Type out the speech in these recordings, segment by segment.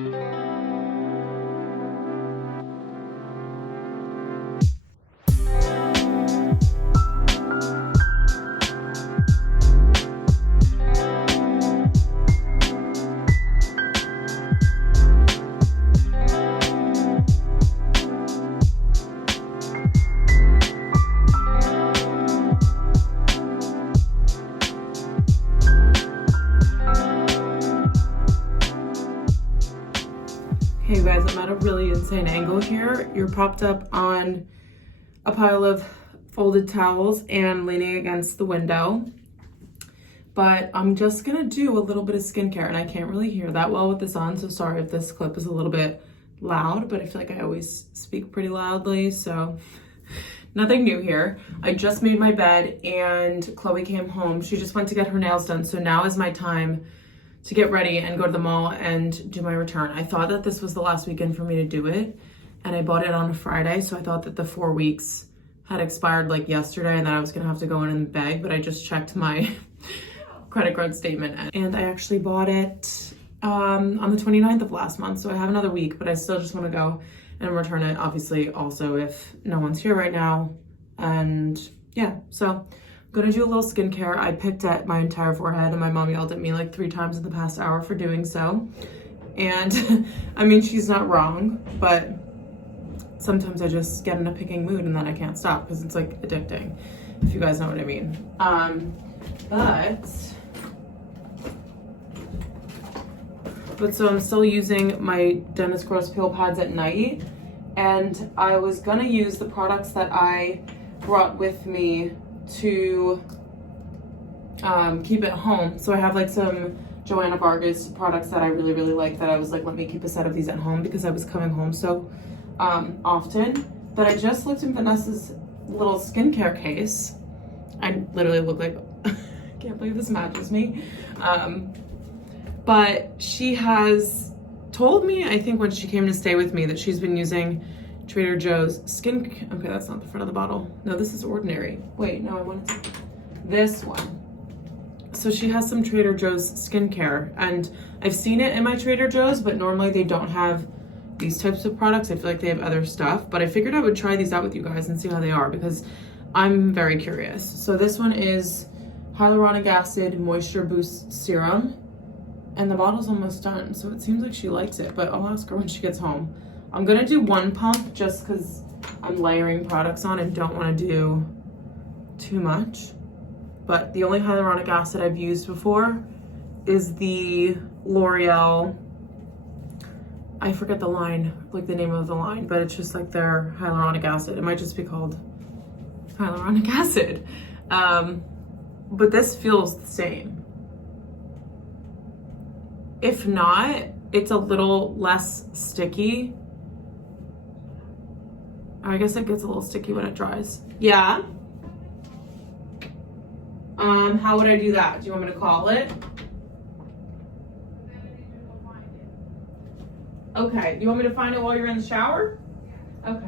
Hey you guys, I'm at a really insane angle here. You're propped up on a pile of folded towels and leaning against the window. But I'm just gonna do a little bit of skincare, and I can't really hear that well with this on, so sorry if this clip is a little bit loud, but I feel like I always speak pretty loudly, so nothing new here. I just made my bed and Chloe came home. She just went to get her nails done, so now is my time to get ready and go to the mall and do my return. I thought that this was the last weekend for me to do it, and I bought it on a Friday, so I thought that the 4 weeks had expired like yesterday and that I was gonna have to go in and beg, but I just checked my credit card statement and I actually bought it on the 29th of last month, so I have another week, but I still just wanna go and return it, obviously also if no one's here right now. And yeah, so gonna do a little skincare. I picked at my entire forehead and my mom yelled at me like 3 times in the past hour for doing so. And I mean, she's not wrong, but sometimes I just get in a picking mood and then I can't stop because it's like addicting, if you guys know what I mean. But so I'm still using my Dennis Gross Peel Pads at night, and I was gonna use the products that I brought with me to keep at home. So I have like some Joanna Vargas products that I really like, that I was like, let me keep a set of these at home because I was coming home so often. But I just looked in Vanessa's little skincare case. I literally look like, I can't believe this matches me. But she has told me, I think when she came to stay with me, that she's been using Trader Joe's okay, that's not the front of the bottle. No, this is Ordinary. Wait, no, I wanted this one. So she has some Trader Joe's skincare, and I've seen it in my Trader Joe's, but normally they don't have these types of products. I feel like they have other stuff, but I figured I would try these out with you guys and see how they are because I'm very curious. So this one is Hyaluronic Acid Moisture Boost Serum, and the bottle's almost done, so it seems like she likes it, but I'll ask her when she gets home. I'm gonna do 1 pump just because I'm layering products on and don't want to do too much. But the only hyaluronic acid I've used before is the L'Oreal, I forget the line, like the name of the line, but it's just like their hyaluronic acid. It might just be called hyaluronic acid. But this feels the same. If not, it's a little less sticky. I guess it gets a little sticky when it dries. Yeah. How would I do that? Do you want me to call it? Okay. Do you want me to find it while you're in the shower? Okay.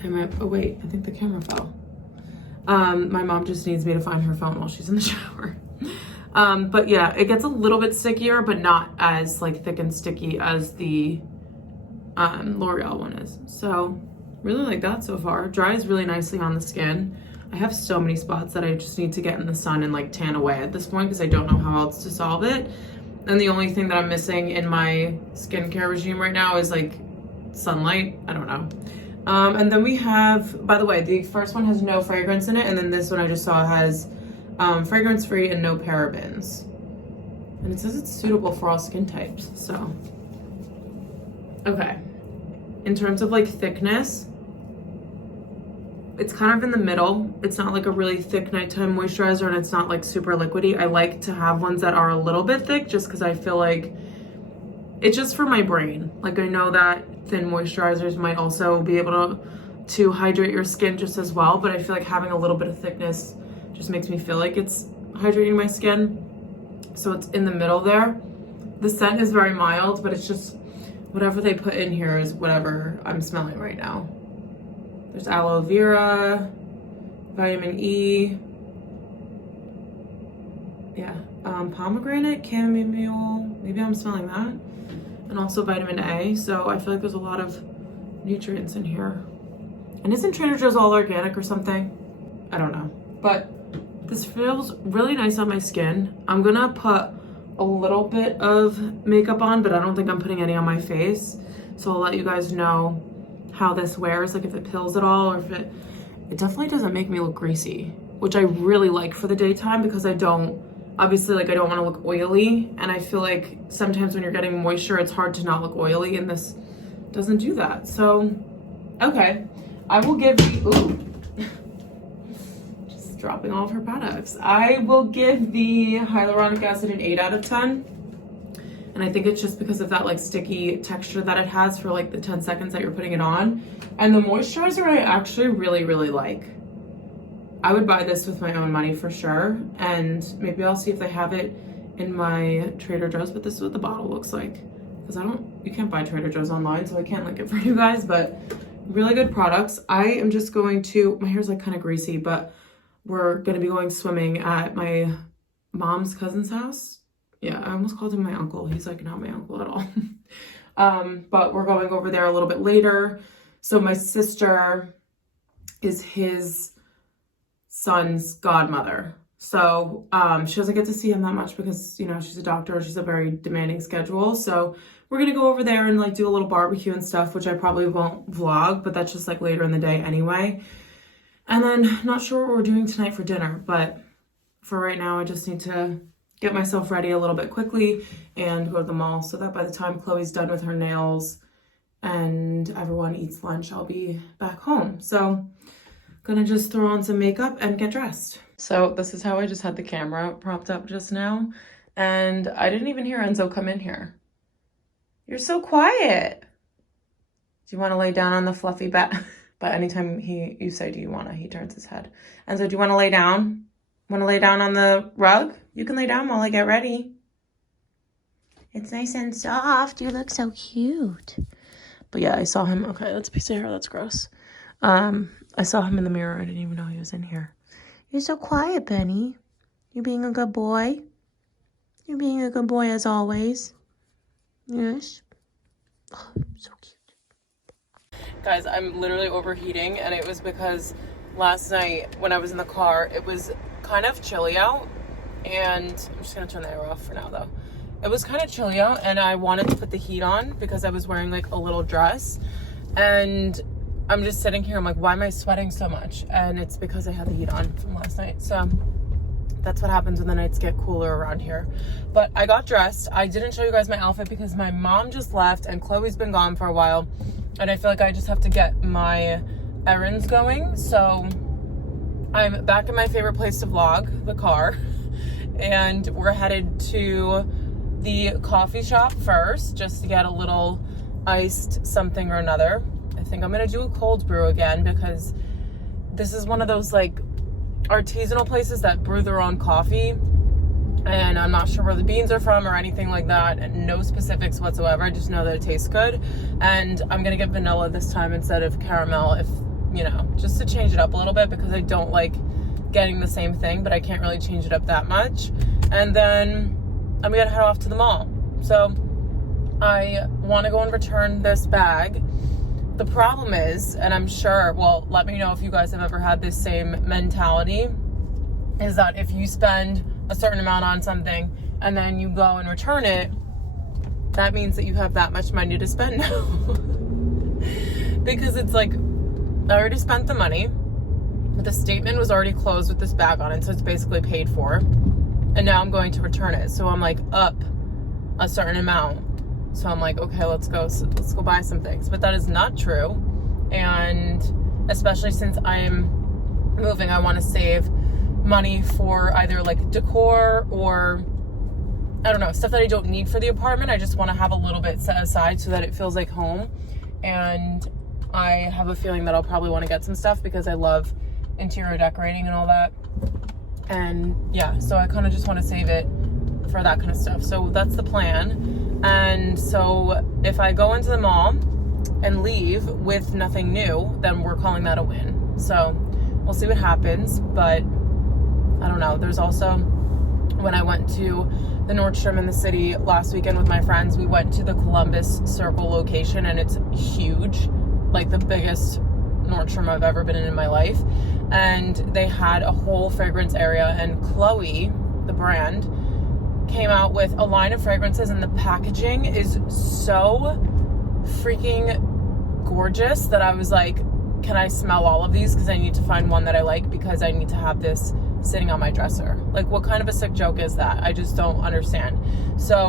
Camera. Oh wait, I think the camera fell. My mom just needs me to find her phone while she's in the shower. But yeah, it gets a little bit stickier, but not as like thick and sticky as the L'Oreal one is. So really like that so far. Dries really nicely on the skin. I have so many spots that I just need to get in the sun and like tan away at this point because I don't know how else to solve it. And the only thing that I'm missing in my skincare regime right now is like sunlight. I don't know. And then we have, by the way, the first one has no fragrance in it, and then this one I just saw has fragrance free and no parabens. And it says it's suitable for all skin types, so. Okay. In terms of like thickness, it's kind of in the middle. It's not like a really thick nighttime moisturizer, and it's not like super liquidy. I like to have ones that are a little bit thick just because I feel like it's just for my brain. Like I know that thin moisturizers might also be able to hydrate your skin just as well, but I feel like having a little bit of thickness just makes me feel like it's hydrating my skin. So it's in the middle there. The scent is very mild, but it's just whatever they put in here is whatever I'm smelling right now. There's aloe vera, vitamin E, yeah, pomegranate, chamomile, maybe I'm smelling that, and also vitamin A. So I feel like there's a lot of nutrients in here. And isn't Trader Joe's all organic or something? I don't know. But this feels really nice on my skin. I'm gonna put a little bit of makeup on, but I don't think I'm putting any on my face. So I'll let you guys know how this wears, like if it pills at all, or if it definitely doesn't make me look greasy, which I really like for the daytime because I don't, obviously, like I don't want to look oily. And I feel like sometimes when you're getting moisture, it's hard to not look oily, and this doesn't do that. So, okay, I will give the, ooh, just dropping all of her products. I will give the hyaluronic acid an 8 out of 10. And I think it's just because of that like sticky texture that it has for like the 10 seconds that you're putting it on. And the moisturizer I actually really, really like. I would buy this with my own money for sure. And maybe I'll see if they have it in my Trader Joe's, but this is what the bottle looks like. Because you can't buy Trader Joe's online, so I can't link it for you guys, but really good products. I am just going to, my hair's like kind of greasy, but we're going to be going swimming at my mom's cousin's house. Yeah, I almost called him my uncle. He's like not my uncle at all. But we're going over there a little bit later. So my sister is his son's godmother. So she doesn't get to see him that much because, you know, she's a doctor. She's a very demanding schedule. So we're going to go over there and like do a little barbecue and stuff, which I probably won't vlog, but that's just like later in the day anyway. And then not sure what we're doing tonight for dinner, but for right now, I just need to get myself ready a little bit quickly and go to the mall so that by the time Chloe's done with her nails and everyone eats lunch, I'll be back home. So gonna just throw on some makeup and get dressed. So this is how I just had the camera propped up just now. And I didn't even hear Enzo come in here. You're so quiet. Do you want to lay down on the fluffy bed? But anytime you say, do you want to, he turns his head. Enzo, do you want to lay down? Want to lay down on the rug? You can lay down while I get ready. It's nice and soft. You look so cute. But yeah, I saw him. Okay, that's a piece of hair. That's gross. I saw him in the mirror. I didn't even know he was in here. You're so quiet, Benny. You being a good boy? You're being a good boy as always. Yes. Oh, so cute. Guys, I'm literally overheating, and it was because last night when I was in the car, it was kind of chilly out, and I'm just gonna turn the air off for now though. It was kind of chilly out, and I wanted to put the heat on because I was wearing like a little dress, and I'm just sitting here, I'm like, why am I sweating so much? And it's because I had the heat on from last night. So that's what happens when the nights get cooler around here. But I got dressed. I didn't show you guys my outfit because my mom just left and Chloe's been gone for a while, and I feel like I just have to get my errands going. So I'm back in my favorite place to vlog, the car, and we're headed to the coffee shop first just to get a little iced something or another. I think I'm gonna do a cold brew again because this is one of those like artisanal places that brew their own coffee, and I'm not sure where the beans are from or anything like that, and no specifics whatsoever. I just know that it tastes good, and I'm gonna get vanilla this time instead of caramel, if you know, just to change it up a little bit because I don't like getting the same thing, but I can't really change it up that much. And then I'm gonna head off to the mall. So I want to go and return this bag. The problem is, and I'm sure, well, let me know if you guys have ever had this same mentality, is that if you spend a certain amount on something and then you go and return it, that means that you have that much money to spend now. Because it's like, I already spent the money, but the statement was already closed with this bag on it, so it's basically paid for, and now I'm going to return it. So I'm like up a certain amount. So I'm like, okay, let's go buy some things. But that is not true. And especially since I'm moving, I want to save money for either like decor or, I don't know, stuff that I don't need for the apartment. I just want to have a little bit set aside so that it feels like home. And I have a feeling that I'll probably want to get some stuff because I love interior decorating and all that. And yeah, so I kind of just want to save it for that kind of stuff. So that's the plan. And so if I go into the mall and leave with nothing new, then we're calling that a win. So we'll see what happens, but I don't know. There's also when I went to the Nordstrom in the city last weekend with my friends. We went to the Columbus Circle location, and it's huge, like the biggest Nordstrom I've ever been in my life. And they had a whole fragrance area, and Chloe, the brand, came out with a line of fragrances, and the packaging is so freaking gorgeous that I was like, can I smell all of these? Because I need to find one that I like, because I need to have this sitting on my dresser. Like, what kind of a sick joke is that? I just don't understand. So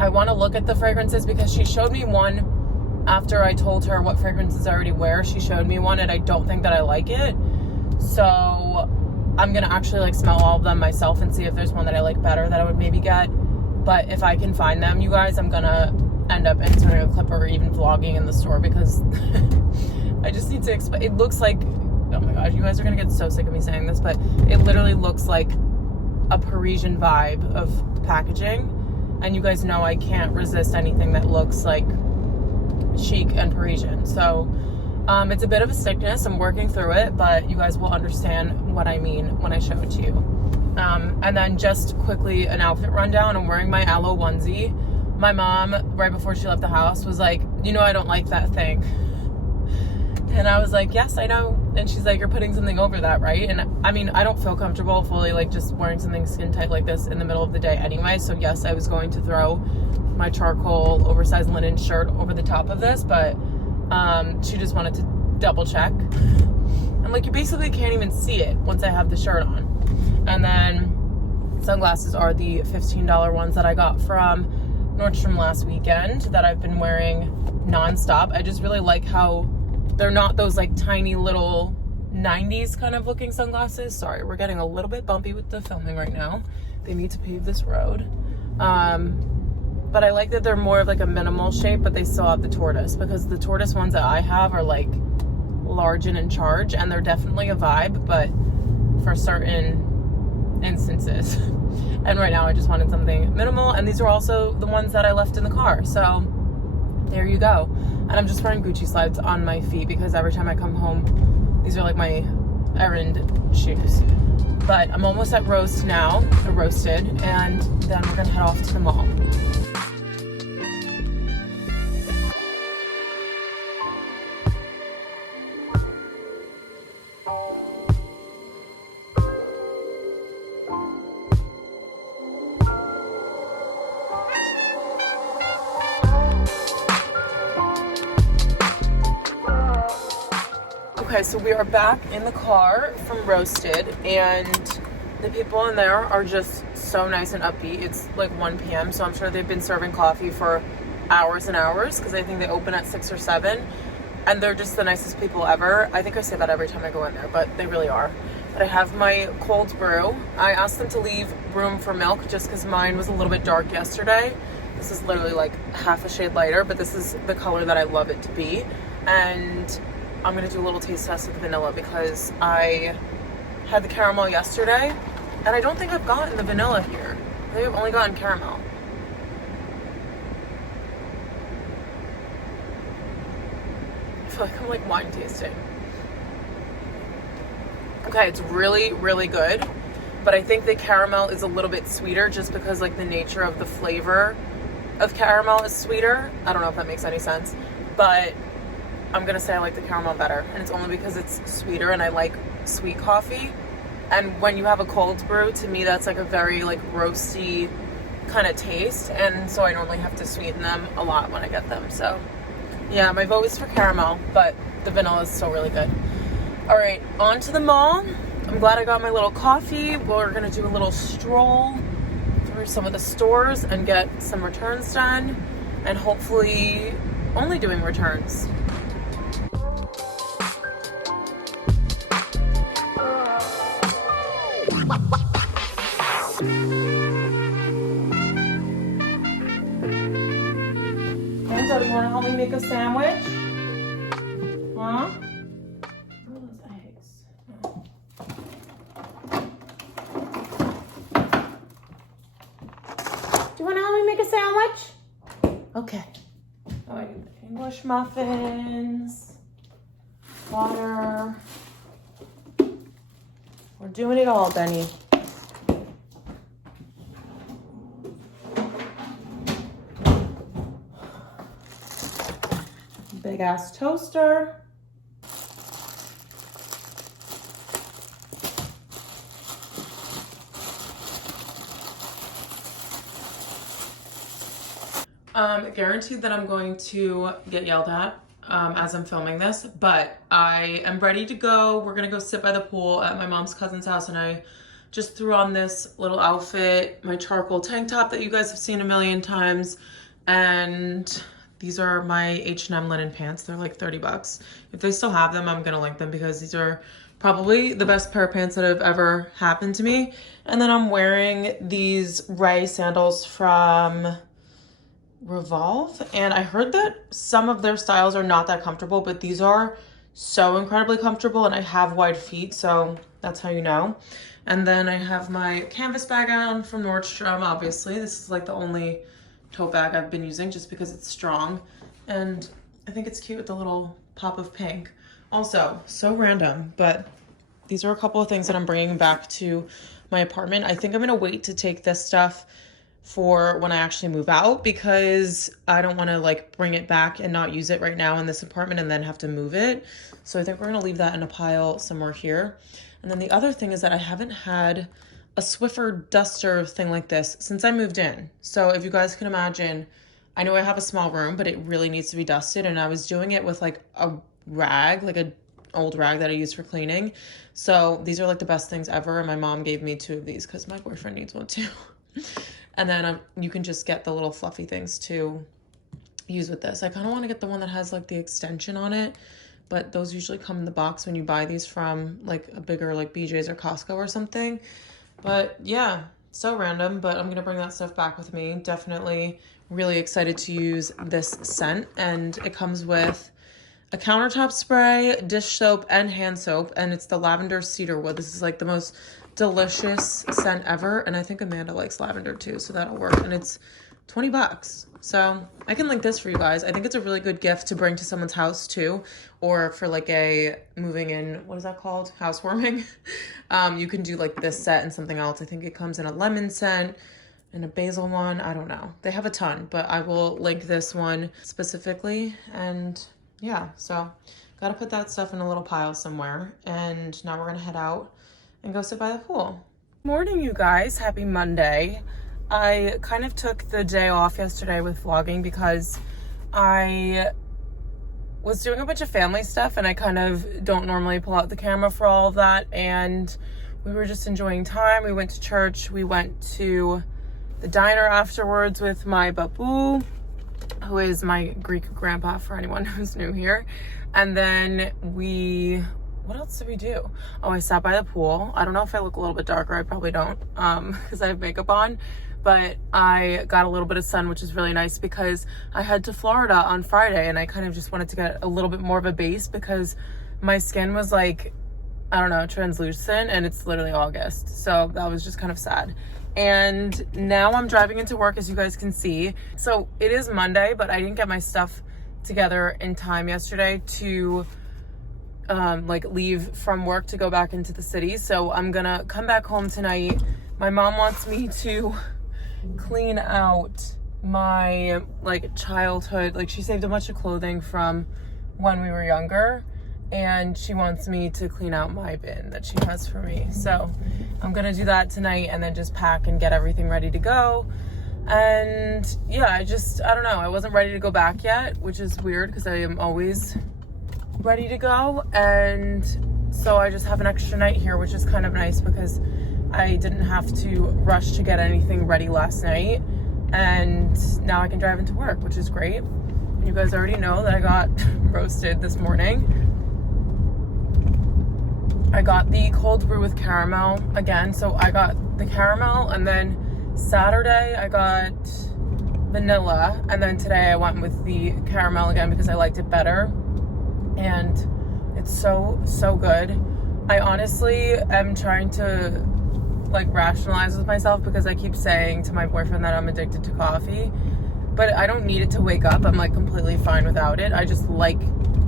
I want to look at the fragrances, because she showed me one after I told her what fragrances I already wear. She showed me one, and I don't think that I like it. So I'm gonna actually like smell all of them myself and see if there's one that I like better that I would maybe get. But if I can find them, you guys, I'm gonna end up inserting a clip or even vlogging in the store, because I just need to it looks like, oh my gosh, you guys are gonna get so sick of me saying this, but it literally looks like a Parisian vibe of packaging, and you guys know I can't resist anything that looks like chic and Parisian. So it's a bit of a sickness. I'm working through it, but you guys will understand what I mean when I show it to you. And then just quickly, an outfit rundown. I'm wearing my aloe onesie. My mom, right before she left the house, was like, you know, I don't like that thing. And I was like, yes, I know. And she's like, you're putting something over that, right? And I mean, I don't feel comfortable fully like just wearing something skin tight like this in the middle of the day anyway. So yes, I was going to throw my charcoal oversized linen shirt over the top of this, but she just wanted to double check. I'm like, you basically can't even see it once I have the shirt on. And then sunglasses are the $15 ones that I got from Nordstrom last weekend that I've been wearing nonstop. I just really like how they're not those like tiny little 90s kind of looking sunglasses. Sorry, we're getting a little bit bumpy with the filming right now. They need to pave this road. But I like that they're more of like a minimal shape, but they still have the tortoise, because the tortoise ones that I have are like large and in charge, and they're definitely a vibe, but for certain instances. And right now I just wanted something minimal, and these are also the ones that I left in the car. So there you go. And I'm just wearing Gucci slides on my feet, because every time I come home, these are like my errand shoes. But I'm almost at roasted, and then we're gonna head off to the mall. Okay, so we are back in the car from Roasted, and the people in there are just so nice and upbeat. It's like 1 p.m., so I'm sure they've been serving coffee for hours and hours, because I think they open at 6 or 7, and they're just the nicest people ever. I think I say that every time I go in there, but they really are. But I have my cold brew. I asked them to leave room for milk just because mine was a little bit dark yesterday. This is literally like half a shade lighter, but this is the color that I love it to be. And I'm gonna do a little taste test of the vanilla, because I had the caramel yesterday, and I don't think I've gotten the vanilla here. I think I've only gotten caramel. I feel like I'm like wine tasting. Okay, it's really, really good, but I think the caramel is a little bit sweeter just because like the nature of the flavor of caramel is sweeter. I don't know if that makes any sense, but I'm gonna say I like the caramel better, and it's only because it's sweeter, and I like sweet coffee. And when you have a cold brew, to me that's like a very like roasty kind of taste, and so I normally have to sweeten them a lot when I get them. So yeah, my vote is for caramel, but the vanilla is still really good. All right, on to the mall. I'm glad I got my little coffee. We're gonna do a little stroll through some of the stores and get some returns done, and hopefully only doing returns. Enzo, you want to help me make a sandwich? Huh? Where are those eggs? Do you want to help me make a sandwich? Okay. Oh, I need the English muffins, water. We're doing it all, Benny. big ass toaster. Guaranteed that I'm going to get yelled at as I'm filming this, but I am ready to go. We're gonna go sit by the pool at my mom's cousin's house, and I just threw on this little outfit, my charcoal tank top that you guys have seen a million times, and these are my H&M linen pants. They're like 30 bucks. If they still have them, I'm gonna link them because these are probably the best pair of pants that have ever happened to me. And then I'm wearing these Ray sandals from Revolve, and I heard that some of their styles are not that comfortable, but these are so incredibly comfortable, and I have wide feet, so that's how you know. And then I have my canvas bag on from Nordstrom, obviously. This is like the only tote bag I've been using just because it's strong, and I think it's cute with the little pop of pink. Also, so random, but these are a couple of things that I'm bringing back to my apartment. I think I'm gonna wait to take this stuff for when I actually move out because I don't want to like bring it back and not use it right now in this apartment and then have to move it. So I think we're gonna leave that in a pile somewhere here. And then the other thing is that I haven't had a Swiffer duster thing like this since I moved in. So if you guys can imagine, I know I have a small room, but it really needs to be dusted, and I was doing it with like a rag, like a old rag that I use for cleaning. So these are like the best things ever, and my mom gave me 2 of these because my boyfriend needs one too. And then you can just get the little fluffy things to use with this. I kind of want to get the one that has like the extension on it, but those usually come in the box when you buy these from like a bigger like BJ's or Costco or something. But yeah, so random, but I'm going to bring that stuff back with me. Definitely really excited to use this scent, and it comes with a countertop spray, dish soap, and hand soap, and it's the lavender cedar wood. This is like the most delicious scent ever, and I think Amanda likes lavender too, so that'll work. And it's 20 bucks, so I can link this for you guys. I think it's a really good gift to bring to someone's house too, or for like a moving in, what is that called, housewarming. You can do like this set and something else. I think it comes in a lemon scent and a basil one. I don't know, they have a ton, but I will link this one specifically. And yeah, so gotta put that stuff in a little pile somewhere, and now we're gonna head out and go sit by the pool. Morning, you guys. Happy Monday. I kind of took the day off yesterday with vlogging because I was doing a bunch of family stuff, and I kind of don't normally pull out the camera for all of that, and we were just enjoying time. We went to church. We went to the diner afterwards with my babu, who is my Greek grandpa for anyone who's new here. And then what else did we do? Oh, I sat by the pool. I don't know if I look a little bit darker. I probably don't because I have makeup on, but I got a little bit of sun, which is really nice because I head to Florida on Friday, and I kind of just wanted to get a little bit more of a base because my skin was like, I don't know, translucent, and it's literally August. So that was just kind of sad. And now I'm driving into work, as you guys can see. So it is Monday, but I didn't get my stuff together in time yesterday to like leave from work to go back into the city. So I'm gonna come back home tonight. My mom wants me to clean out my like childhood, like she saved a bunch of clothing from when we were younger, and she wants me to clean out my bin that she has for me. So I'm gonna do that tonight and then just pack and get everything ready to go. And yeah, I don't know, I wasn't ready to go back yet, which is weird because I am always ready to go. And so I just have an extra night here, which is kind of nice because I didn't have to rush to get anything ready last night, and now I can drive into work, which is great. You guys already know that I got roasted this morning. I got the cold brew with caramel again. So I got the caramel, and then Saturday I got vanilla, and then today I went with the caramel again because I liked it better, and it's so good. I honestly am trying to like rationalize with myself because I keep saying to my boyfriend that I'm addicted to coffee, but I don't need it to wake up. I'm like completely fine without it. I just like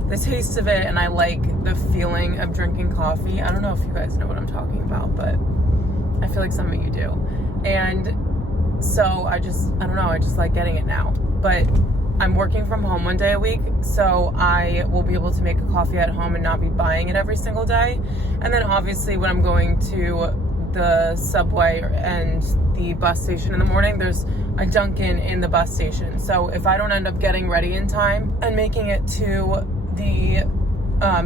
the taste of it, and I like the feeling of drinking coffee. I don't know if you guys know what I'm talking about, but I feel like some of you do. And so I don't know, I just like getting it now. But I'm working from home one day a week, so I will be able to make a coffee at home and not be buying it every single day. And then obviously when I'm going to the subway and the bus station in the morning, there's a Dunkin' in the bus station. So if I don't end up getting ready in time and making it to the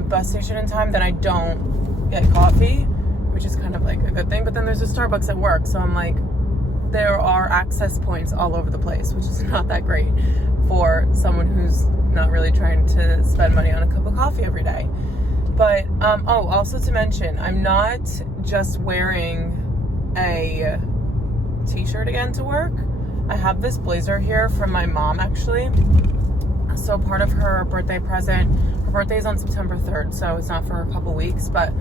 bus station in time, then I don't get coffee, which is kind of like a good thing. But then there's a Starbucks at work, so I'm like, there are access points all over the place, which is not that great for someone who's not really trying to spend money on a cup of coffee every day. But, also to mention, I'm not just wearing a t-shirt again to work. I have this blazer here from my mom, actually. So part of her birthday present, her birthday is on September 3rd, so it's not for a couple weeks, but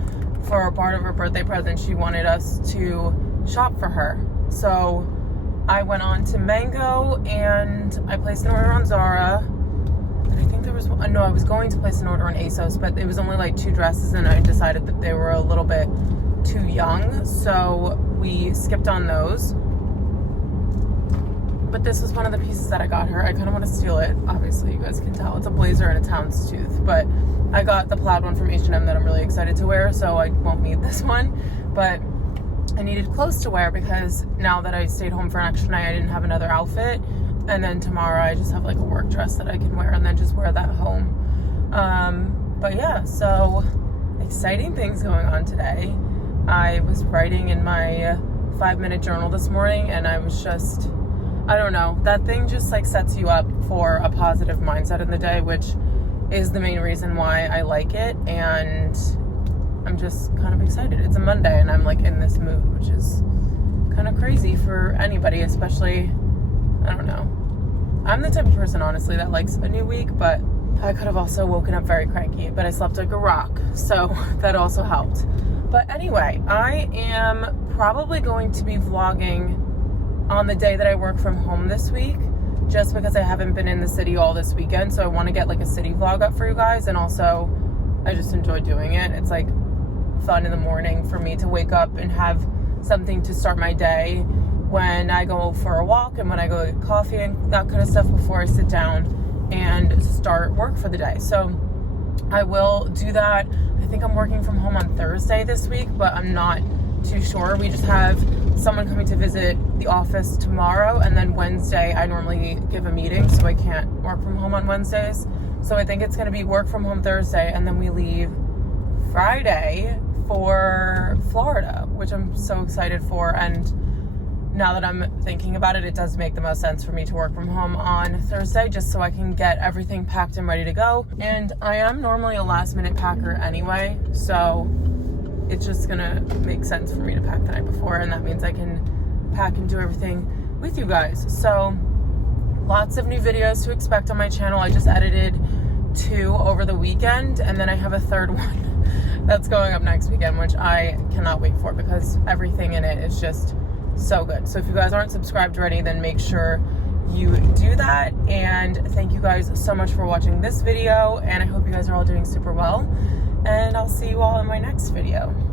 for part of her birthday present, she wanted us to shop for her. So I went on to Mango and I placed an order on Zara. And I think there was, no, I was going to place an order on ASOS, but it was only like 2 dresses and I decided that they were a little bit too young. So we skipped on those. But this was one of the pieces that I got her. I kind of want to steal it. Obviously, you guys can tell. It's a blazer and a houndstooth. But I got the plaid one from H&M that I'm really excited to wear, so I won't need this one. But I needed clothes to wear because now that I stayed home for an extra night, I didn't have another outfit. And then tomorrow I just have like a work dress that I can wear and then just wear that home. But yeah, so exciting things going on today. I was writing in my 5-minute journal this morning and I was just, I don't know, that thing just like sets you up for a positive mindset in the day, which is the main reason why I like it. And I'm just kind of excited. It's a Monday and I'm like in this mood, which is kind of crazy for anybody, especially, I don't know. I'm the type of person, honestly, that likes a new week, but I could have also woken up very cranky, but I slept like a rock, so that also helped. But anyway, I am probably going to be vlogging on the day that I work from home this week, just because I haven't been in the city all this weekend, so I want to get like a city vlog up for you guys, and also I just enjoy doing it. It's like fun in the morning for me to wake up and have something to start my day when I go for a walk and when I go get coffee and that kind of stuff before I sit down and start work for the day. So I will do that. I think I'm working from home on Thursday this week, but I'm not too sure. We just have someone coming to visit the office tomorrow, and then Wednesday I normally give a meeting, so I can't work from home on Wednesdays. So I think it's going to be work from home Thursday, and then we leave Friday for Florida, which I'm so excited for. And now that I'm thinking about it, it does make the most sense for me to work from home on Thursday, just so I can get everything packed and ready to go. And I am normally a last minute packer anyway, so it's just gonna make sense for me to pack the night before, and that means I can pack and do everything with you guys. So lots of new videos to expect on my channel. I just edited 2 over the weekend, and then I have a 3rd one that's going up next weekend, which I cannot wait for because everything in it is just so good. So if you guys aren't subscribed already, then make sure you do that. And thank you guys so much for watching this video, and I hope you guys are all doing super well, and I'll see you all in my next video.